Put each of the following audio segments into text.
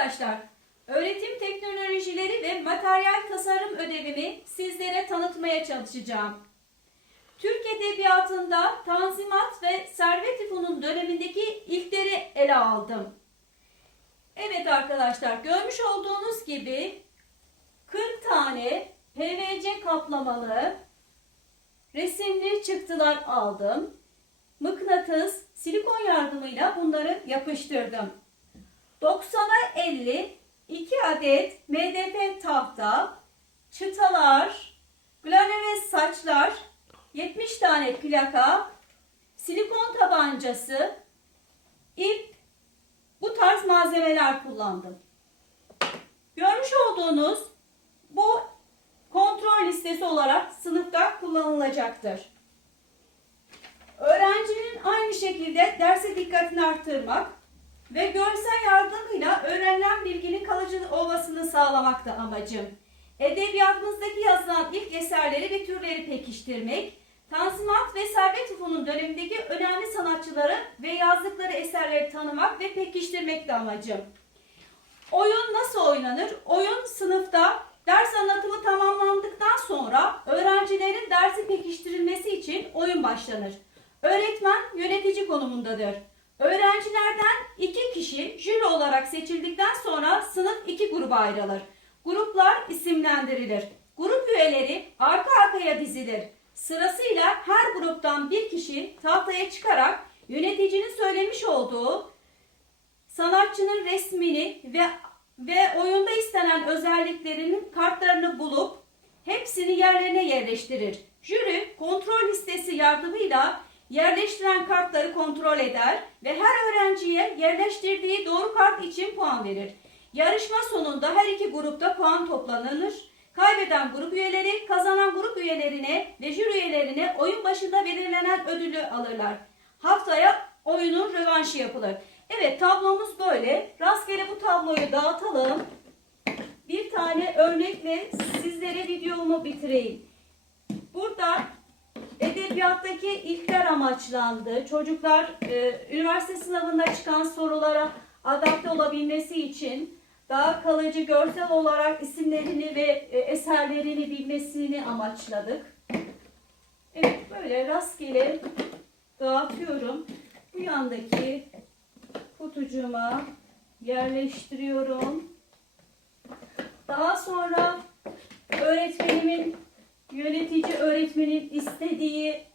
Arkadaşlar, öğretim teknolojileri ve materyal tasarım ödevimi sizlere tanıtmaya çalışacağım. Türk Edebiyatı'nda Tanzimat ve Servet-i dönemindeki ilkleri ele aldım. Evet arkadaşlar, görmüş olduğunuz gibi 40 tane PVC kaplamalı resimli çıktılar aldım. Mıknatıs, silikon yardımıyla bunları yapıştırdım. 90'a 50 2 adet MDF tahta, çıtalar, granüle saçlar, 70 tane plaka, silikon tabancası, ip, bu tarz malzemeler kullandım. Görmüş olduğunuz bu kontrol listesi olarak sınıfta kullanılacaktır. Öğrencinin aynı şekilde derse dikkatini arttırmak ve görsel yardımıyla öğrenilen bilginin kalıcı olmasını sağlamak da amacım. Edebiyatımızdaki yazılan ilk eserleri ve türleri pekiştirmek, Tanzimat ve Servet Ufu'nun dönemindeki önemli sanatçıları ve yazdıkları eserleri tanımak ve pekiştirmek de amacım. Oyun nasıl oynanır? Oyun sınıfta ders anlatımı tamamlandıktan sonra öğrencilerin dersi pekiştirilmesi için oyun başlanır. Öğretmen yönetici konumundadır. Öğrencilerden iki kişi jüri olarak seçildikten sonra sınıf iki gruba ayrılır. Gruplar isimlendirilir. Grup üyeleri arka arkaya dizilir. Sırasıyla her gruptan bir kişi tahtaya çıkarak yöneticinin söylemiş olduğu sanatçının resmini ve ve oyunda istenen özelliklerinin kartlarını bulup hepsini yerlerine yerleştirir. Jüri kontrol listesi yardımıyla yerleştiren kartları kontrol eder ve her öğrenciye yerleştirdiği doğru kart için puan verir. Yarışma sonunda her iki grupta puan toplanır. Kaybeden grup üyeleri kazanan grup üyelerine ve jüri üyelerine oyun başında belirlenen ödülü alırlar. Haftaya oyunun rövanşı yapılır. Evet tablomuz böyle. Rastgele bu tabloyu dağıtalım. Bir tane örnekle sizlere videomu bitireyim. Burada edebiyattaki ilkler amaçlandı. Çocuklar e, üniversite sınavında çıkan sorulara adapte olabilmesi için daha kalıcı görsel olarak isimlerini ve e, eserlerini bilmesini amaçladık. Evet böyle rastgele dağıtıyorum. Bu yandaki kutucuğuma yerleştiriyorum. Daha sonra öğretmenimin, yönetici öğretmenin istediği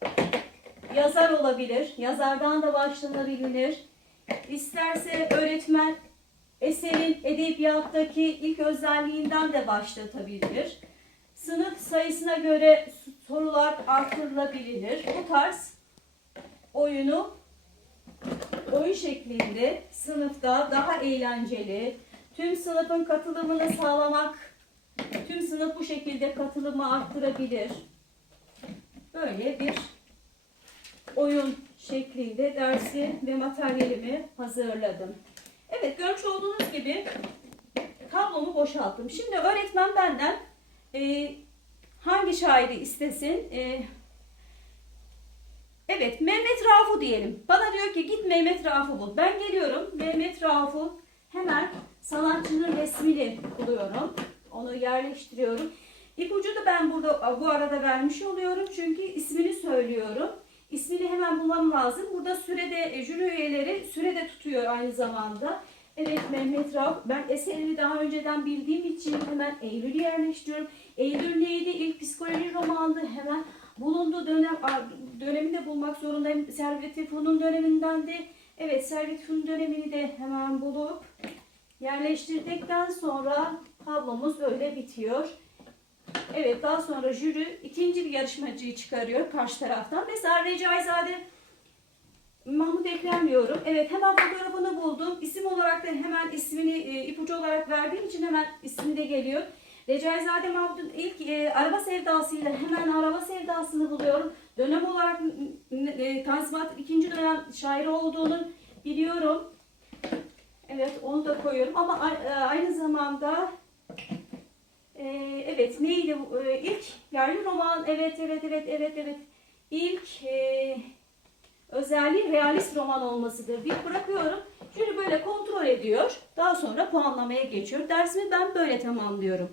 yazar olabilir. Yazardan da başlanabilir. İsterse öğretmen eserin edebiyattaki ilk özelliğinden de başlatabilir. Sınıf sayısına göre sorular artırılabilir. Bu tarz oyunu oyun şeklinde sınıfta daha eğlenceli, tüm sınıfın katılımını sağlamak, tüm sınıf bu şekilde katılımı arttırabilir. Böyle bir oyun şeklinde dersi ve materyalimi hazırladım. Evet görmüş olduğunuz gibi tablomu boşalttım. Şimdi öğretmen benden e, hangi şairi istesin? E, evet Mehmet Rauf'u diyelim. Bana diyor ki git Mehmet Rauf'u bul. Ben geliyorum Mehmet Rauf'u hemen sanatçının resmini buluyorum. Onu yerleştiriyorum. İpucu da ben burada bu arada vermiş oluyorum. Çünkü ismini söylüyorum. İsmini hemen bulmam lazım. Burada sürede e, jüri üyeleri sürede tutuyor aynı zamanda. Evet Mehmet Rauf. Ben eserini daha önceden bildiğim için hemen Eylül'ü yerleştiriyorum. Eylül neydi? İlk psikoloji romandı. Hemen bulunduğu dönem döneminde bulmak zorundayım. Servet Fünun dönemindendi. Evet Servet Fünun dönemini de hemen bulup yerleştirdikten sonra tablomuz öyle bitiyor. Evet daha sonra jüri ikinci bir yarışmacıyı çıkarıyor karşı taraftan. Mesela Recaizade Mahmut Ekrem diyorum. Evet hemen fotoğrafını buldum. İsim olarak da hemen ismini e, ipucu olarak verdiğim için hemen ismi de geliyor. Recaizade Mahmut'un ilk e, araba sevdasıyla hemen araba sevdasını buluyorum. Dönem olarak e, Tanzimat ikinci dönem şairi olduğunu biliyorum. Evet onu da koyuyorum ama e, aynı zamanda ee, evet neydi? Ee, ilk yerli roman evet evet evet evet evet ilk e, özelliği realist roman olmasıdır. Bir bırakıyorum. Jüri böyle kontrol ediyor. Daha sonra puanlamaya geçiyor. Dersimi ben böyle tamamlıyorum.